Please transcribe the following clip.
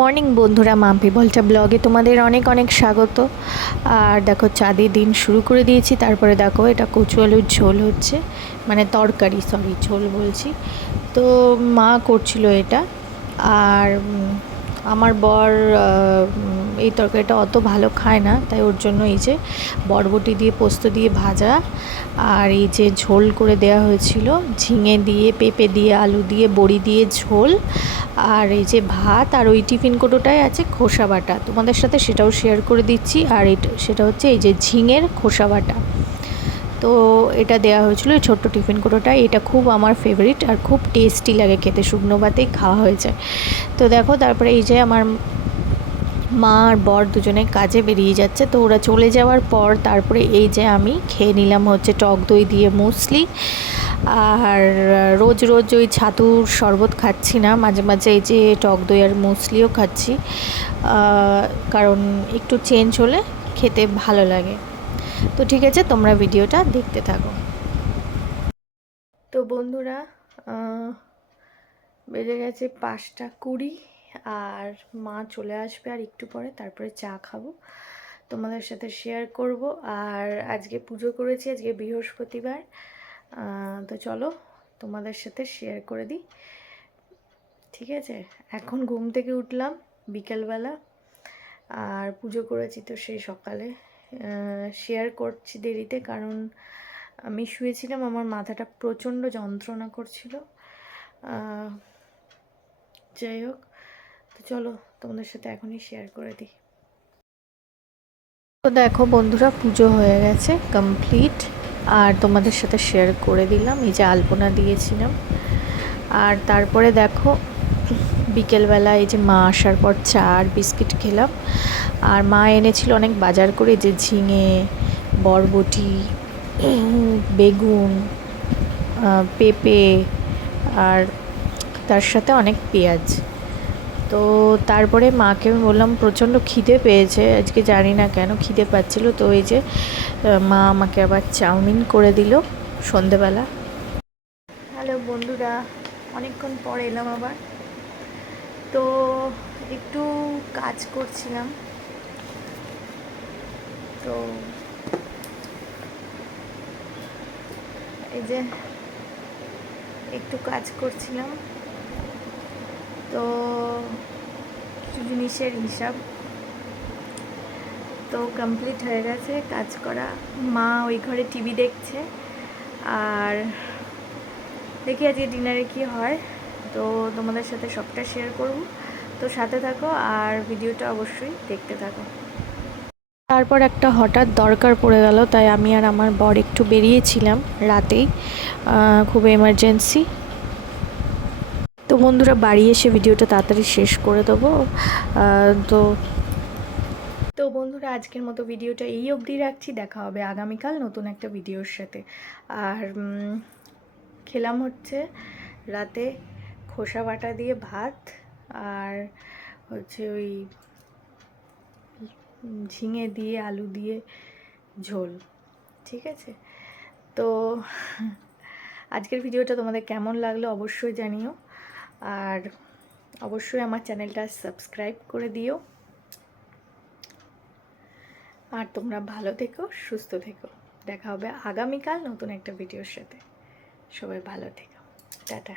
Morning বন্ধুরা, মাম্পি বলটা ব্লগে তোমাদের অনেক অনেক স্বাগত। আর দেখো চাঁদের দিন শুরু করে দিয়েছি। তারপরে দেখো এটা কচু আলুর ঝোল হচ্ছে, মানে তরকারি, সরি ঝোল বলছি। তো মা করছিল এটা। আর আমার বর এই তরকারিটা অত ভালো খায় না, তাই ওর জন্য এই যে বরবটি দিয়ে পোস্ত দিয়ে ভাজা, আর এই যে ঝোল করে দেওয়া হয়েছিল ঝিঙে দিয়ে, পেঁপে দিয়ে, আলু দিয়ে, বড়ি দিয়ে ঝোল। আর এই যে ভাত, আর ওই টিফিন কোটোটায় আছে খোসা বাটা, তোমাদের সাথে সেটাও শেয়ার করে দিচ্ছি। আর সেটা হচ্ছে এই যে ঝিঙের খোসা বাটা। তো এটা দেওয়া হয়েছিল এই ছোট্ট টিফিন কোটোটায়। এটা খুব আমার ফেভারিট আর খুব টেস্টি লাগে খেতে, শুকনো ভাতেই খাওয়া হয়ে যায়। তো দেখো তারপরে এই যে আমার মা আর বর দুজনে কাজে বেরিয়ে যাচ্ছে। তো ওরা চলে যাওয়ার পর তারপরে এই যে আমি খেয়ে নিলাম হচ্ছে টক দই দিয়ে মুসলি। আর রোজ রোজ ওই ছাতুর শরবত খাচ্ছি না, মাঝে মাঝে এই যে টক দই আর মুসলিও খাচ্ছি, কারণ একটু চেঞ্জ হলে খেতে ভালো লাগে। তো ঠিক আছে, তোমরা ভিডিওটা দেখতে থাকো। তো বন্ধুরা, বেজে গেছে 5:20, আর মা চলে আসবে আর একটু পরে, তারপরে চা খাবো, তোমাদের সাথে শেয়ার করব। আর আজকে পুজো করেছি, আজকে বৃহস্পতিবার। তো চলো তোমাদের সাথে শেয়ার করে দিই। ঠিক আছে, এখন ঘুম থেকে উঠলাম বিকেলবেলা, আর পুজো করেছি তো সেই সকালে। শেয়ার করছি দেরিতে, কারণ আমি শুয়েছিলাম, আমার মাথাটা প্রচণ্ড যন্ত্রণা করছিল। যাই হোক, তো চলো তোমাদের সাথে এখনই শেয়ার করে দিই। তো দেখো বন্ধুরা, পুজো হয়ে গেছে কমপ্লিট, আর তোমাদের সাথে শেয়ার করে দিলাম। এই যে আলপনা দিয়েছিলাম। আর তারপরে দেখো বিকেলবেলা এই যে মা আসার পর চা আর বিস্কিট খেলাম। আর মা এনেছিল অনেক বাজার করে, যে ঝিঙে, বরবটি, বেগুন, পেঁপে, আর তার সাথে অনেক পেঁয়াজ। তো তারপরে মাকে আমি বললাম প্রচণ্ড খিদে পেয়েছে আজকে, জানি না কেন খিদে পাচ্ছিল। তো এই যে মা আমাকে আবার চাউমিন করে দিল সন্ধেবেলা। হ্যালো বন্ধুরা, অনেকক্ষণ পর এলাম আবার। তো একটু কাজ করছিলাম, তো এই যে একটু কাজ করছিলাম, তো কিছু জিনিসের হিসাব তো কমপ্লিট হয়ে গেছে কাজ করা। মা ওই ঘরে টিভি দেখছে, আর দেখি আজকে ডিনারে কি হয়, তো তোমাদের সাথে সবটা শেয়ার করব। তো সাথে থাকো আর ভিডিওটা অবশ্যই দেখতে থাকো। তারপর একটা হঠাৎ দরকার পড়ে গেল, তাই আমি আর আমার বর একটু বেরিয়েছিলাম রাতেই, খুব এমার্জেন্সি। তো বন্ধুরা, বাড়ি এসে ভিডিওটা তাড়াতাড়ি শেষ করে দেবো। তো তো বন্ধুরা, আজকের মতো ভিডিওটা এই অবধি রাখছি। দেখা হবে আগামীকাল নতুন একটা ভিডিওর সাথে। আর খেলাম হচ্ছে রাতে খোসা বাটা দিয়ে ভাত, আর হচ্ছে ওই ঝিঙে দিয়ে, আলু দিয়ে ঝোল। ঠিক আছে, তো আজকের ভিডিওটা তোমাদের কেমন লাগলো অবশ্যই জানিও, আর অবশ্যই আমার চ্যানেলটা সাবস্ক্রাইব করে দিও। আর তোমরা ভালো থেকো, সুস্থ থেকো। দেখা হবে আগামীকাল নতুন একটা ভিডিওর সাথে। সবাই ভালো থেকো, টাটা।